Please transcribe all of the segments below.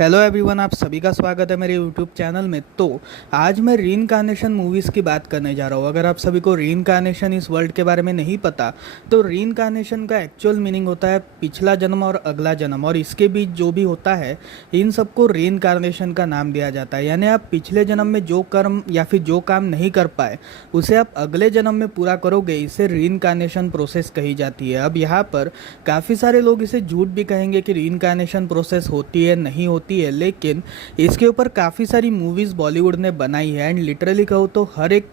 Hello everyone, आप सभी का स्वागत है मेरे यूट्यूब चैनल में। तो आज मैं रीइंकार्नेशन मूवीज़ की बात करने जा रहा हूँ। अगर आप सभी को रीइंकार्नेशन इस वर्ल्ड के बारे में नहीं पता, तो रीइंकार्नेशन का एक्चुअल मीनिंग होता है पिछला जन्म और अगला जन्म, और इसके बीच जो भी होता है इन सबको रीइंकार्नेशन का नाम दिया जाता है। यानी आप पिछले जन्म में जो कर्म या फिर जो काम नहीं कर पाए उसे आप अगले जन्म में पूरा करोगे, इसे रीइंकार्नेशन प्रोसेस कही जाती है। अब यहाँ पर काफ़ी सारे लोग इसे झूठ भी कहेंगे कि रीइंकार्नेशन प्रोसेस होती है नहीं होती है, लेकिन इसके ऊपर काफ़ी सारी मूवीज़ बॉलीवुड ने बनाई है। एंड लिटरली कहो तो हर एक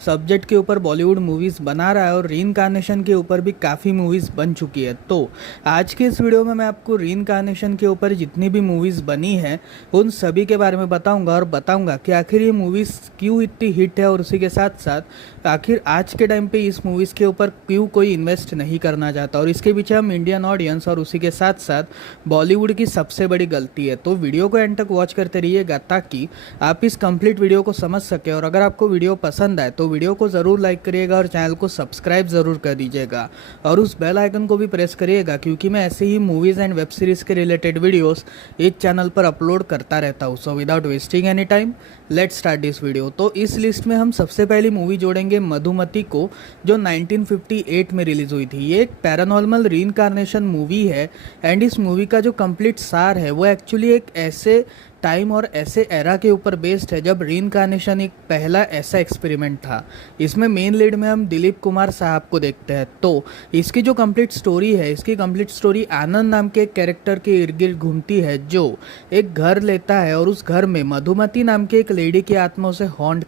सब्जेक्ट के ऊपर बॉलीवुड मूवीज़ बना रहा है, और रीइंकार्नेशन के ऊपर भी काफ़ी मूवीज़ बन चुकी है। तो आज के इस वीडियो में मैं आपको रीइंकार्नेशन के ऊपर जितनी भी मूवीज़ बनी हैं उन सभी के बारे में बताऊंगा, और बताऊंगा कि आखिर ये मूवीज़ क्यों इतनी हिट है, और उसी के साथ साथ आखिर आज के टाइम पे इस मूवीज़ के ऊपर क्यों कोई इन्वेस्ट नहीं करना चाहता, और इसके पीछे हम इंडियन ऑडियंस और उसी के साथ साथ बॉलीवुड की सबसे बड़ी गलती है। तो वीडियो को एंड तक वॉच करते रहिएगा ताकि आप इस कंप्लीट वीडियो को समझ सके। और अगर आपको वीडियो पसंद आए तो वीडियो को ज़रूर लाइक करिएगा और चैनल को सब्सक्राइब ज़रूर कर दीजिएगा, और उस बेल आइकन को भी प्रेस करिएगा, क्योंकि मैं ऐसे ही मूवीज़ एंड वेब सीरीज़ के रिलेटेड वीडियोस एक चैनल पर अपलोड करता रहता हूँ। So without wasting any time let's start this video. तो इस लिस्ट में हम सबसे पहली मूवी जोड़ेंगे मधुमती को, जो 1958 में रिलीज़ हुई थी। ये एक पैरानॉर्मल रीइंकार्नेशन मूवी है, एंड इस मूवी का जो कंप्लीट सार है वो एक्चुअली एक ऐसे टाइम और ऐसे एरा के ऊपर बेस्ड है जब रीइंकार्नेशन एक पहला ऐसा एक्सपेरिमेंट था। इसमें मेन लीड में हम दिलीप कुमार साहब को देखते हैं। तो इसकी जो कंप्लीट स्टोरी है, इसकी कंप्लीट स्टोरी आनंद नाम के एक कैरेक्टर के इर्द गिर्द घूमती है, जो एक घर लेता है और उस घर में मधुमती नाम के एक लेडी की आत्मा उसे हॉन्ट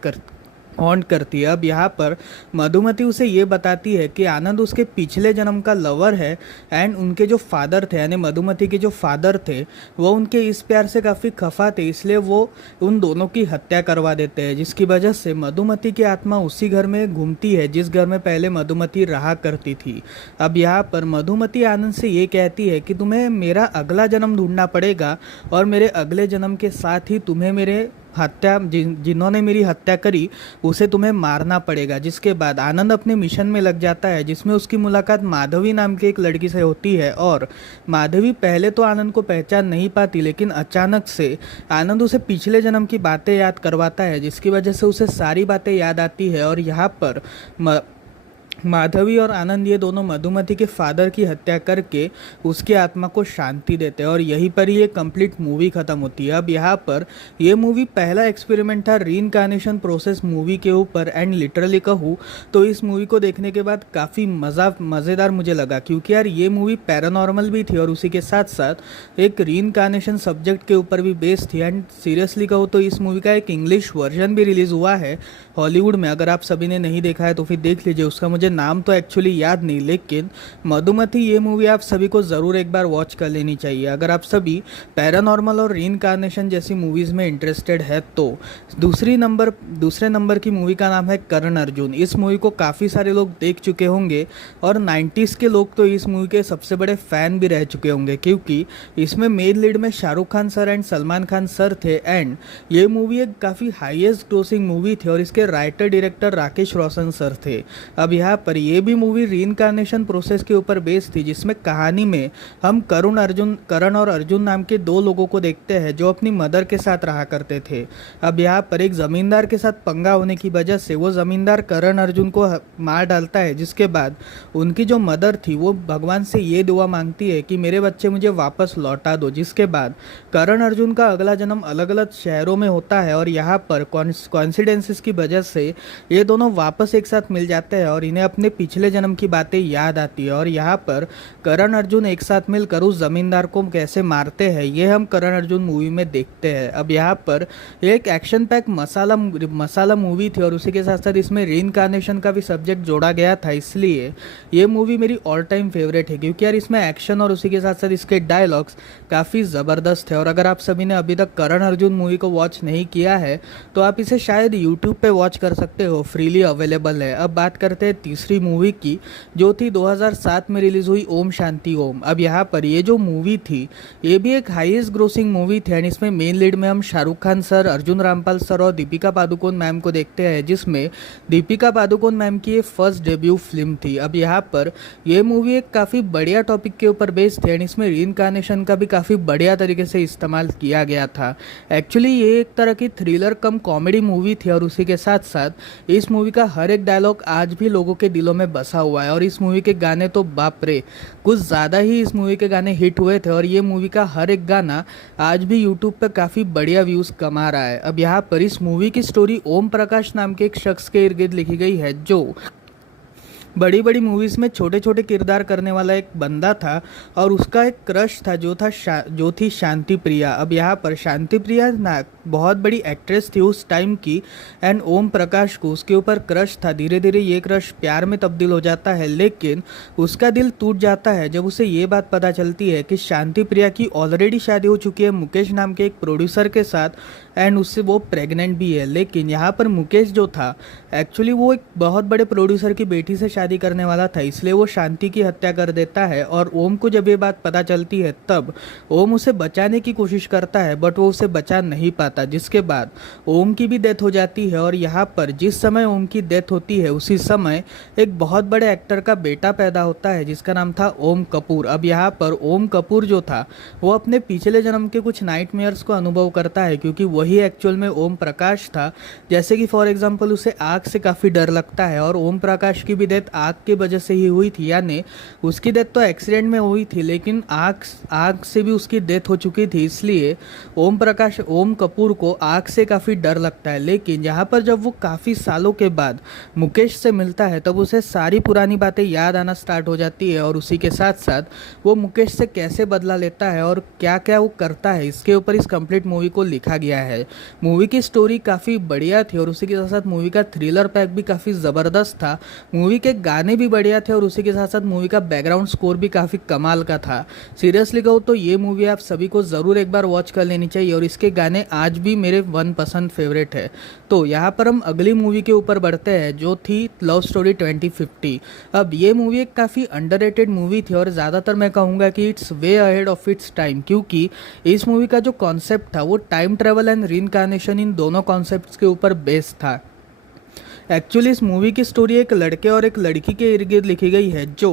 करती है। अब यहाँ पर मधुमती उसे ये बताती है कि आनंद उसके पिछले जन्म का लवर है, एंड उनके जो फादर थे यानी मधुमती के जो फादर थे वो उनके इस प्यार से काफ़ी खफा थे, इसलिए वो उन दोनों की हत्या करवा देते हैं, जिसकी वजह से मधुमती की आत्मा उसी घर में घूमती है जिस घर में पहले मधुमती रहा करती थी। अब यहाँ पर मधुमती आनंद से ये कहती है कि तुम्हें मेरा अगला जन्म ढूंढना पड़ेगा, और मेरे अगले जन्म के साथ ही तुम्हें मेरे जिन्होंने मेरी हत्या करी उसे तुम्हें मारना पड़ेगा। जिसके बाद आनंद अपने मिशन में लग जाता है, जिसमें उसकी मुलाकात माधवी नाम की एक लड़की से होती है। और माधवी पहले तो आनंद को पहचान नहीं पाती, लेकिन अचानक से आनंद उसे पिछले जन्म की बातें याद करवाता है, जिसकी वजह से उसे सारी बातें याद आती है। और यहाँ पर माधवी और आनंद ये दोनों मधुमती के फादर की हत्या करके उसकी आत्मा को शांति देते हैं, और यहीं पर ये कंप्लीट मूवी ख़त्म होती है। अब यहाँ पर ये मूवी पहला एक्सपेरिमेंट था रीइंकार्नेशन प्रोसेस मूवी के ऊपर, एंड लिटरली कहूँ तो इस मूवी को देखने के बाद काफ़ी मज़ेदार मुझे लगा, क्योंकि यार ये मूवी पैरानॉर्मल भी थी और उसी के साथ साथ एक रीइंकार्नेशन सब्जेक्ट के ऊपर भी बेस्ड थी। एंड सीरियसली कहूँ तो इस मूवी का एक इंग्लिश वर्जन भी रिलीज़ हुआ है हॉलीवुड में। अगर आप सभी ने नहीं देखा है तो फिर देख लीजिए, उसका मुझे नाम तो एक्चुअली याद नहीं, लेकिन मधुमती ये मूवी आप सभी को ज़रूर एक बार वॉच कर लेनी चाहिए अगर आप सभी पैरानॉर्मल और रीइंकार्नेशन जैसी मूवीज़ में इंटरेस्टेड है। तो दूसरे नंबर की मूवी का नाम है करण अर्जुन। इस मूवी को काफ़ी सारे लोग देख चुके होंगे, और 90s के लोग तो इस मूवी के सबसे बड़े फ़ैन भी रह चुके होंगे, क्योंकि इसमें मेन लीड में Shahrukh Khan sir and Salman Khan sir थे। एंड ये मूवी एक काफ़ी हाईएस्ट ग्रोसिंग मूवी थी, और इसके writer director Rakesh Roshan sir थे। अब यहाँ पर ये भी मूवी रीइंकार्नेशन प्रोसेस के ऊपर बेस्ड थी, जिसमें कहानी में हम करण और अर्जुन नाम के दो लोगों को देखते हैं जो अपनी मदर के साथ रहा करते थे। अब यहाँ पर एक ज़मींदार के साथ पंगा होने की वजह से वो ज़मींदार करण अर्जुन को मार डालता है, जिसके बाद उनकी जो मदर थी वो भगवान से ये दुआ मांगती है कि मेरे बच्चे मुझे वापस लौटा दो। जिसके बाद करण अर्जुन का अगला जन्म अलग अलग शहरों में होता है, और यहाँ पर कॉन्सिडेंसेस की वजह से ये दोनों वापस एक साथ मिल जाते हैं और इन्हें अपने पिछले जन्म की बातें याद आती है। और यहाँ पर करण अर्जुन एक साथ मिलकर उस जमींदार को कैसे मारते हैं ये हम करण अर्जुन मूवी में देखते हैं। अब यहाँ पर एक एक्शन पैक मसाला मूवी थी, और उसी के साथ साथ इसमें रीइंकार्नेशन का भी सब्जेक्ट जोड़ा गया था, इसलिए ये मूवी मेरी ऑल टाइम फेवरेट है, क्योंकि यार इसमें एक्शन और उसी के साथ साथ इसके डायलॉग्स काफ़ी ज़बरदस्त है। और अगर आप सभी ने अभी तक करण अर्जुन मूवी को वॉच नहीं किया है तो आप इसे शायद यूट्यूब पे वॉच कर सकते हो, फ्रीली अवेलेबल है। अब बात करते हैं तीसरी मूवी की, जो थी 2007 में रिलीज़ हुई ओम शांति ओम। अब यहाँ पर ये जो मूवी थी ये भी एक हाईएस्ट ग्रोसिंग मूवी थी एंड इसमें मेन लीड में हम शाहरुख खान सर, अर्जुन रामपाल सर और दीपिका पादुकोण मैम को देखते हैं, जिसमें दीपिका पादुकोण मैम की ये फर्स्ट डेब्यू फिल्म थी। अब यहाँ पर ये मूवी एक काफ़ी बढ़िया टॉपिक के ऊपर बेस्ड है एंड इसमें रीइंकार्नेशन का भी काफ़ी बढ़िया तरीके से इस्तेमाल किया गया था। एक्चुअली ये एक तरह की थ्रिलर कम कॉमेडी मूवी थी और उसी के साथ साथ इस मूवी का हर एक डायलॉग आज भी लोगों के दिलों में बसा हुआ है और इस मूवी के गाने तो बाप रे, कुछ ज़्यादा ही इस मूवी के गाने हिट हुए थे और ये मूवी का हर एक गाना आज भी यूट्यूब पर काफ़ी बढ़िया व्यूज़ कमा रहा है। अब यहाँ पर इस मूवी की स्टोरी ओम प्रकाश नाम के एक शख्स के इर्द गिर्द लिखी गई है, जो बड़ी बड़ी मूवीज़ में छोटे छोटे किरदार करने वाला एक बंदा था और उसका एक क्रश था जो थी शांति प्रिया। अब यहाँ पर शांति प्रिया ना बहुत बड़ी एक्ट्रेस थी उस टाइम की एंड ओम प्रकाश को उसके ऊपर क्रश था। धीरे धीरे ये क्रश प्यार में तब्दील हो जाता है, लेकिन उसका दिल टूट जाता है जब उसे ये बात पता चलती है कि शांति प्रिया की ऑलरेडी शादी हो चुकी है मुकेश नाम के एक प्रोड्यूसर के साथ एंड उससे वो प्रेग्नेंट भी है। लेकिन यहाँ पर मुकेश जो था एक्चुअली वो एक बहुत बड़े प्रोड्यूसर की बेटी से शादी करने वाला था, इसलिए वो शांति की हत्या कर देता है और ओम को जब ये बात पता चलती है तब ओम उसे बचाने की कोशिश करता है बट वो उसे बचा नहीं पाता, जिसके बाद ओम की भी डेथ हो जाती है। और यहाँ पर जिस समय ओम की डेथ होती है उसी समय एक बहुत बड़े एक्टर का बेटा पैदा होता है जिसका नाम था ओम कपूर। अब यहाँ पर ओम कपूर जो था वो अपने पिछले जन्म के कुछ नाइटमेयर्स को अनुभव करता है, क्योंकि वही एक्चुअल में ओम प्रकाश था। जैसे कि फॉर एग्जांपल उसे आग से काफ़ी डर लगता है और ओम प्रकाश की भी डेथ आग की वजह से ही हुई थी, यानी उसकी डेथ तो एक्सीडेंट में हुई थी लेकिन आग से भी उसकी डेथ हो चुकी थी, इसलिए ओम कपूर को आग से काफ़ी डर लगता है। लेकिन यहाँ पर जब वो काफ़ी सालों के बाद मुकेश से मिलता है तब उसे सारी पुरानी बातें याद आना स्टार्ट हो जाती है और उसी के साथ साथ वो मुकेश से कैसे बदला लेता है और क्या क्या वो करता है, इसके ऊपर इस कंप्लीट मूवी को लिखा गया है। मूवी की स्टोरी काफ़ी बढ़िया थी और उसी के साथ साथ मूवी का थ्रिलर पैक भी काफ़ी ज़बरदस्त था। मूवी के गाने भी बढ़िया थे और उसी के साथ साथ मूवी का बैकग्राउंड स्कोर भी काफ़ी कमाल का था। सीरियसली कहूँ तो ये मूवी आप सभी को ज़रूर एक बार वॉच कर लेनी चाहिए और इसके गाने आज भी मेरे वन पसंद फेवरेट है। तो यहाँ पर हम अगली मूवी के ऊपर बढ़ते हैं जो थी लव स्टोरी 2050। अब ये मूवी एक काफ़ी अंडररेटेड मूवी थी और ज़्यादातर मैं कहूँगा कि it's way ahead of its time, क्योंकि इस मूवी का जो कॉन्सेप्ट था वो टाइम ट्रेवल एंड रीइंकार्नेशन इन दोनों कॉन्सेप्ट्स के ऊपर बेस्ड था। एक्चुअली इस मूवी की स्टोरी एक लड़के और एक लड़की के इर्द गिर्द लिखी गई है जो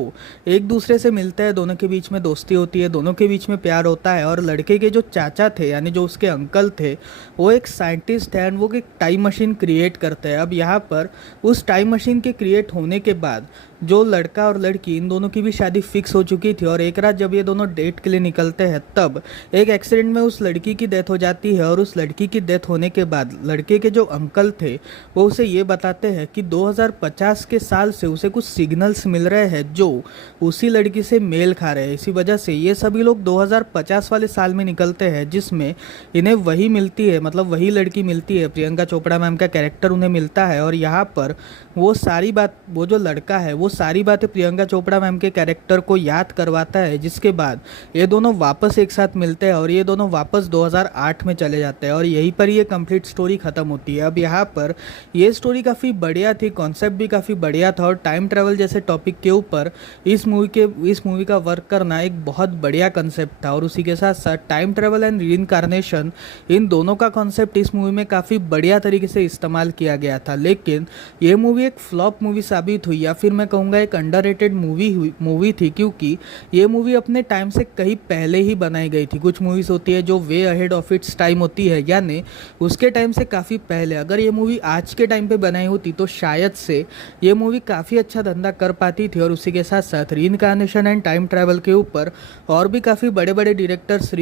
एक दूसरे से मिलते हैं, दोनों के बीच में दोस्ती होती है, दोनों के बीच में प्यार होता है और लड़के के जो चाचा थे यानी जो उसके अंकल थे वो एक साइंटिस्ट है एंड वो एक टाइम मशीन क्रिएट करते हैं। अब यहाँ पर उस टाइम मशीन के क्रिएट होने के बाद जो लड़का और लड़की इन दोनों की भी शादी फिक्स हो चुकी थी और एक रात जब ये दोनों डेट के लिए निकलते हैं तब एक एक्सीडेंट में उस लड़की की डेथ हो जाती है और उस लड़की की डेथ होने के बाद लड़के के जो अंकल थे वो उसे ये बताते हैं कि 2050 के साल से उसे कुछ सिग्नल्स मिल रहे हैं जो उसी लड़की से मेल खा रहे हैं। इसी वजह से ये सभी लोग 2050 वाले साल में निकलते हैं जिसमें इन्हें वही मिलती है, मतलब वही लड़की मिलती है, प्रियंका चोपड़ा मैम का कैरेक्टर उन्हें मिलता है और यहाँ पर वो जो लड़का है वो सारी बातें प्रियंका चोपड़ा मैम के कैरेक्टर को याद करवाता है, जिसके बाद ये दोनों वापस एक साथ मिलते हैं और ये दोनों वापस 2008 में चले जाते हैं और यहीं पर ये कंप्लीट स्टोरी ख़त्म होती है। अब यहाँ पर ये स्टोरी काफ़ी बढ़िया थी, कॉन्सेप्ट भी काफ़ी बढ़िया था और टाइम ट्रैवल जैसे टॉपिक के ऊपर इस मूवी का वर्क करना एक बहुत बढ़िया कंसेप्ट था और उसी के साथ साथ टाइम ट्रैवल एंड रीइंकार्नेशन इन दोनों का कॉन्सेप्ट इस मूवी में काफ़ी बढ़िया तरीके से इस्तेमाल किया गया था। लेकिन ये मूवी एक फ्लॉप मूवी साबित हुई या फिर मैं कहूँगा एक अंडररेटेड मूवी थी, क्योंकि ये मूवी अपने टाइम से कहीं पहले ही बनाई गई थी। कुछ मूवीज़ होती है जो way ahead of its time होती है, यानी उसके टाइम से काफ़ी पहले। अगर ये मूवी आज के टाइम पे बनाई होती तो शायद से ये मूवी काफ़ी अच्छा धंधा कर पाती थी और उसी के साथ साथ रीइंकार्नेशन एंड टाइम ट्रैवल के ऊपर और भी काफ़ी बड़े बड़े डायरेक्टर्स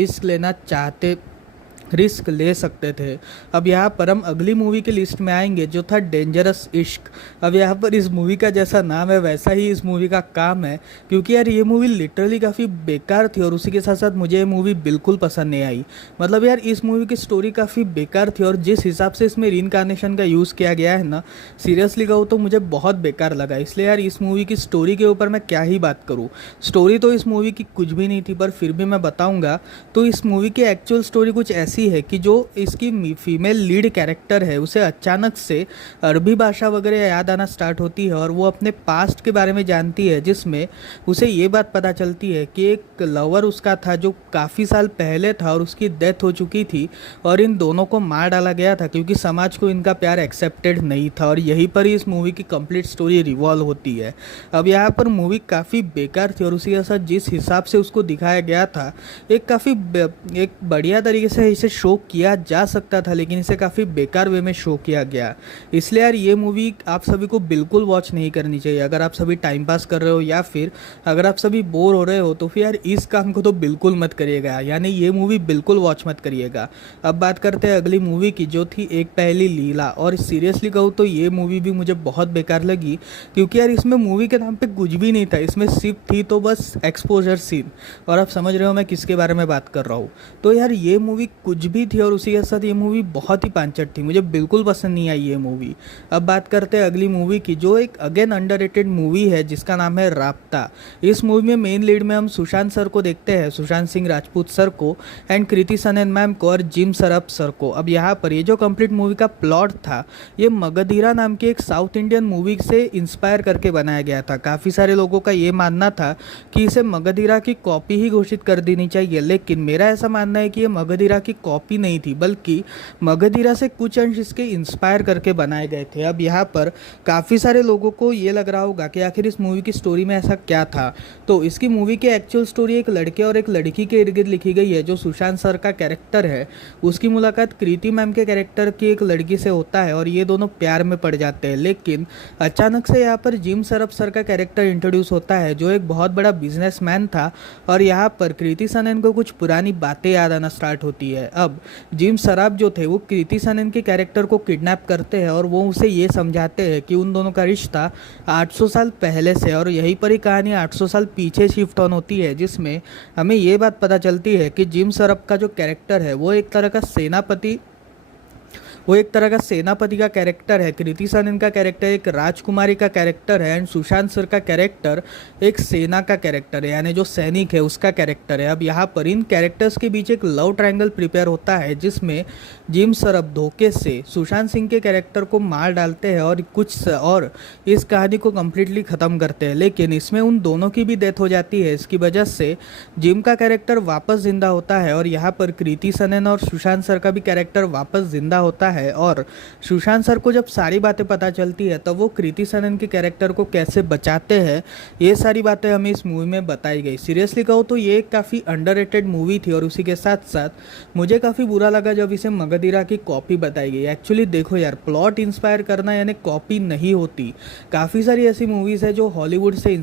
रिस्क ले सकते थे। अब यहाँ पर हम अगली मूवी की लिस्ट में आएंगे जो था डेंजरस इश्क। अब यहाँ पर इस मूवी का जैसा नाम है वैसा ही इस मूवी का काम है, क्योंकि यार ये मूवी लिटरली काफ़ी बेकार थी और उसी के साथ साथ मुझे ये मूवी बिल्कुल पसंद नहीं आई। मतलब यार इस मूवी की स्टोरी काफ़ी बेकार थी और जिस हिसाब से इसमें रीइंकार्नेशन का यूज़ किया गया है ना, सीरियसली कहूँ तो मुझे बहुत बेकार लगा। इसलिए यार इस मूवी की स्टोरी के ऊपर मैं क्या ही बात करूँ, स्टोरी तो इस मूवी की कुछ भी नहीं थी, पर फिर भी मैं बताऊँगा तो इस मूवी की एक्चुअल स्टोरी कुछ ऐसी ऐसी है कि जो इसकी फीमेल लीड कैरेक्टर है उसे अचानक से अरबी भाषा वगैरह याद आना स्टार्ट होती है और वो अपने पास्ट के बारे में जानती है, जिसमें उसे ये बात पता चलती है कि एक लवर उसका था जो काफ़ी साल पहले था और उसकी डेथ हो चुकी थी और इन दोनों को मार डाला गया था क्योंकि समाज को इनका प्यार एक्सेप्टेड नहीं था। और यहीं पर ही इस मूवी की कंप्लीट स्टोरी रिवॉल्व होती है। अब यहाँ पर मूवी काफ़ी बेकार थी और उसी के साथ जिस हिसाब से उसको दिखाया गया था एक बढ़िया तरीके से इसे शो किया जा सकता था, लेकिन इसे काफ़ी बेकार वे में शो किया गया। इसलिए यार ये मूवी आप सभी को बिल्कुल वॉच नहीं करनी चाहिए। अगर आप सभी टाइम पास कर रहे हो या फिर अगर आप सभी बोर हो रहे हो तो फिर यार इस काम को तो बिल्कुल मत करिएगा, यानी ये मूवी बिल्कुल वॉच मत करिएगा। अब बात करते हैं अगली मूवी की, जो थी एक पहली लीला। और सीरियसली कहूँ तो ये मूवी भी मुझे बहुत बेकार लगी क्योंकि यार इसमें मूवी के नाम पे कुछ भी नहीं था, इसमें सिर्फ थी तो बस एक्सपोजर सीन। और आप समझ रहे हो मैं किसके बारे में बात कर रहा हूँ। तो यार ये मूवी कुछ भी थी और उसी के साथ ये मूवी बहुत ही पांचट थी, मुझे बिल्कुल पसंद नहीं आई ये मूवी। अब बात करते हैं अगली मूवी की, जो एक अगेन अंडररेटेड मूवी है जिसका नाम है राब्ता। इस मूवी में मेन लीड में हम सुशांत सर को देखते हैं, सुशांत सिंह राजपूत सर को, एंड कृति सनन मैम को और जिम सरफ सर को। अब यहाँ पर ये जो कंप्लीट मूवी का प्लॉट था ये मगधीरा नाम की एक साउथ इंडियन मूवी से इंस्पायर करके बनाया गया था। काफ़ी सारे लोगों का ये मानना था कि इसे मगधीरा की कॉपी ही घोषित कर देनी चाहिए, लेकिन मेरा ऐसा मानना है कि ये मगधीरा की कॉपी नहीं थी बल्कि मगधीरा से कुछ अंश इसके इंस्पायर करके बनाए गए थे। अब यहाँ पर काफ़ी सारे लोगों को ये लग रहा होगा कि आखिर इस मूवी की स्टोरी में ऐसा क्या था। तो इसकी मूवी की एक्चुअल स्टोरी एक लड़के और एक लड़की के इर्द गिर्द लिखी गई है। जो सुशांत सर का कैरेक्टर है उसकी मुलाकात कृति मैम के कैरेक्टर की एक लड़की से होता है और ये दोनों प्यार में पड़ जाते हैं, लेकिन अचानक से यहाँ पर जिम सरफ सर का कैरेक्टर इंट्रोड्यूस होता है जो एक बहुत बड़ा बिजनेसमैन था और यहाँ पर कृति सनन को कुछ पुरानी बातें याद आना स्टार्ट होती है। अब जिम सराफ जो थे वो कृति सनन के कैरेक्टर को किडनैप करते हैं और वो उसे ये समझाते हैं कि उन दोनों का रिश्ता 800 साल पहले से, और यहीं पर ही कहानी 800 साल पीछे शिफ्ट ऑन होती है, जिसमें हमें ये बात पता चलती है कि जिम सराफ का जो कैरेक्टर है वो एक तरह का सेनापति का कैरेक्टर है। कृति सनन का कैरेक्टर एक राजकुमारी का कैरेक्टर है एंड सुशांत सर का कैरेक्टर एक सेना का कैरेक्टर है, यानी जो सैनिक है उसका कैरेक्टर है। अब यहाँ पर इन कैरेक्टर्स के बीच एक लव ट्रायंगल प्रिपेयर होता है जिसमें जिम सरफ धोखे से सुशांत सिंह के कैरेक्टर को मार डालते हैं और इस कहानी को कम्प्लीटली ख़त्म करते हैं, लेकिन इसमें उन दोनों की भी डेथ हो जाती है। इसकी वजह से जिम का कैरेक्टर वापस जिंदा होता है और यहाँ पर कृति सनन और सुशांत सर का भी कैरेक्टर वापस जिंदा होता है। और सुशांत सर को जब सारी बातें पता चलती है तब वो कृति सनन के कैरेक्टर को कैसे बचाते हैं, ये सारी बातें हमें इस मूवी में बताई गई। सीरियसली कहूँ तो ये काफ़ी अंडररेटेड मूवी थी और उसी के साथ साथ मुझे काफ़ी बुरा लगा जब इसे मगधीरा की कॉपी बताई गई। एक्चुअली देखो यार, प्लॉट इंस्पायर करना यानी कॉपी नहीं होती। काफ़ी सारी ऐसी मूवीज़ है जो हॉलीवुड से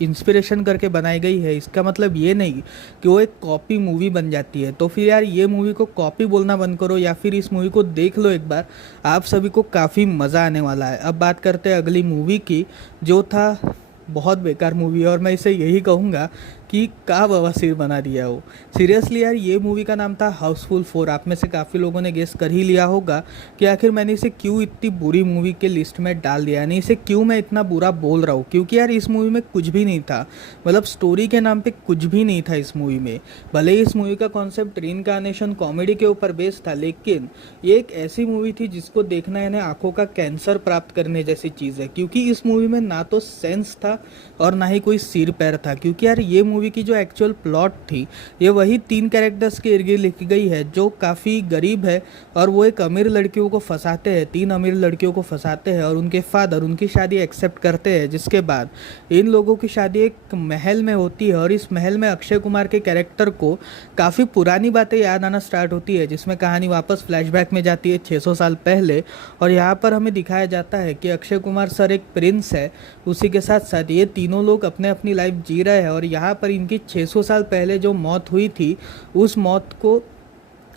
इंस्पिरेशन करके बनाई गई है, इसका मतलब ये नहीं कि वो एक कॉपी मूवी बन जाती है। तो फिर यार ये मूवी को कॉपी बोलना बंद करो या फिर इस मूवी को देख लो एक बार, आप सभी को काफ़ी मज़ा आने वाला है। अब बात करते हैं अगली मूवी की, जो था बहुत बेकार मूवी है और मैं इसे यही कहूँगा कि का बवासीर बना दिया हो। सीरियसली यार ये मूवी का नाम था हाउसफुल 4। आप में से काफ़ी लोगों ने गेस कर ही लिया होगा कि आखिर मैंने इसे क्यों इतनी बुरी मूवी के लिस्ट में डाल दिया, यानी इसे क्यों मैं इतना बुरा बोल रहा हूँ। क्योंकि यार इस मूवी में कुछ भी नहीं था, मतलब स्टोरी के नाम पे कुछ भी नहीं था इस मूवी में। भले ही इस मूवी का कॉन्सेप्ट रीइंकार्नेशन कॉमेडी के ऊपर बेस्ड था, लेकिन ये एक ऐसी मूवी थी जिसको देखना यानी आंखों का कैंसर प्राप्त करने जैसी चीज़ है। क्योंकि इस मूवी में ना तो सेंस था और ना ही कोई सिर पैर था। क्योंकि यार ये मूवी की जो एक्चुअल प्लॉट थी ये वही 3 कैरेक्टर्स के इर्द गिर्द लिखी गई है जो काफ़ी गरीब है और वो एक अमीर लड़कियों को फंसाते हैं, 3 अमीर लड़कियों को फंसाते हैं और उनके फादर उनकी शादी एक्सेप्ट करते हैं, जिसके बाद इन लोगों की शादी एक महल में होती है और इस महल में अक्षय कुमार के कैरेक्टर को काफ़ी पुरानी बातें याद आना स्टार्ट होती है, जिसमें कहानी वापस फ्लैशबैक में जाती है 600 साल पहले। और यहाँ पर हमें दिखाया जाता है कि अक्षय कुमार सर एक प्रिंस है, उसी के साथ साथ ये तीनों लोग अपने अपनी लाइफ जी रहे हैं और यहाँ पर इनकी 600 साल पहले जो मौत हुई थी उस मौत को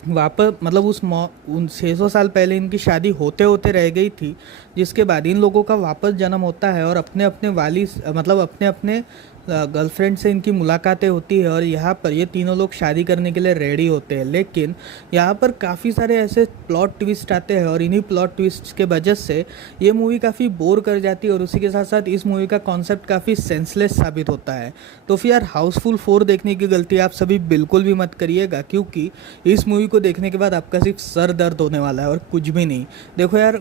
वापस मतलब उन 600 साल पहले इनकी शादी होते होते रह गई थी, जिसके बाद इन लोगों का वापस जन्म होता है और अपने अपने गर्लफ्रेंड से इनकी मुलाकातें होती है और यहाँ पर ये तीनों लोग शादी करने के लिए रेडी होते हैं। लेकिन यहाँ पर काफ़ी सारे ऐसे प्लॉट ट्विस्ट आते हैं और इन्हीं प्लॉट ट्विस्ट के वजह से ये मूवी काफ़ी बोर कर जाती है और उसी के साथ साथ इस मूवी का कॉन्सेप्ट काफ़ी सेंसलेस साबित होता है। तो फिर यार हाउसफुल 4 देखने की गलती आप सभी बिल्कुल भी मत करिएगा, क्योंकि इस मूवी को देखने के बाद आपका सिर्फ सर दर्द होने वाला है और कुछ भी नहीं। देखो यार,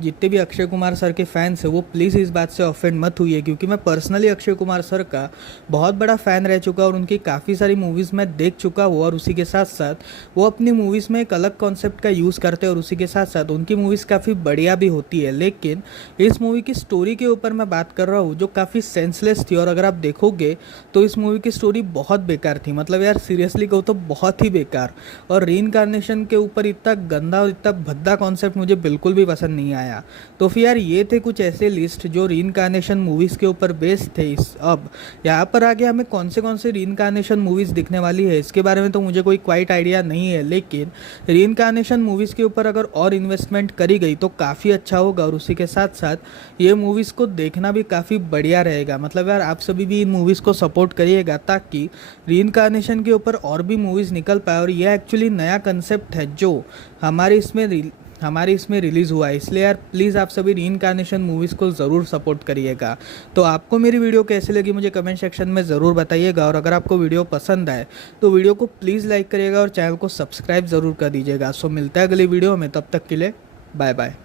जितने भी अक्षय कुमार सर के फैंस हैं वो प्लीज़ इस बात से ऑफेंड मत हुई है, क्योंकि मैं पर्सनली अक्षय कुमार सर का बहुत बड़ा फ़ैन रह चुका और उनकी काफ़ी सारी मूवीज़ मैं देख चुका हूँ। और उसी के साथ साथ वो अपनी मूवीज़ में एक अलग कॉन्सेप्ट का यूज़ करते हैं और उसी के साथ साथ उनकी मूवीज़ काफ़ी बढ़िया भी होती है। लेकिन इस मूवी की स्टोरी के ऊपर मैं बात कर रहा हूँ जो काफ़ी सेंसलेस थी, और अगर आप देखोगे तो इस मूवी की स्टोरी बहुत बेकार थी। मतलब यार सीरियसली कहूँ तो बहुत ही बेकार। और रीइंकार्नेशन के ऊपर इतना गंदा और इतना भद्दा कॉन्सेप्ट मुझे बिल्कुल भी पसंद नहीं आया। तो फिर यार ये थे कुछ ऐसे लिस्ट जो रीइंकार्नेशन मूवीज़ के ऊपर बेस्ड थे। अब यहाँ पर आगे हमें कौन से रीइंकार्नेशन मूवीज़ दिखने वाली है इसके बारे में तो मुझे कोई क्वाइट आइडिया नहीं है, लेकिन रीइंकार्नेशन मूवीज़ के ऊपर अगर और इन्वेस्टमेंट करी गई तो काफ़ी अच्छा होगा और उसी के साथ साथ ये मूवीज़ को देखना भी काफ़ी बढ़िया रहेगा। मतलब यार आप सभी भी इन मूवीज़ को सपोर्ट करिएगा ताकि रीइंकार्नेशन के ऊपर और भी मूवीज़ निकल पाए। और ये एक्चुअली नया कंसेप्ट है जो हमारे इसमें रिलीज़ हुआ है, इसलिए यार प्लीज़ आप सभी रीइंकार्नेशन मूवीज़ को ज़रूर सपोर्ट करिएगा। तो आपको मेरी वीडियो कैसी लगी मुझे कमेंट सेक्शन में ज़रूर बताइएगा, और अगर आपको वीडियो पसंद आए तो वीडियो को प्लीज़ लाइक करिएगा और चैनल को सब्सक्राइब ज़रूर कर दीजिएगा। सो मिलता है अगली वीडियो में, तब तक के लिए बाय बाय।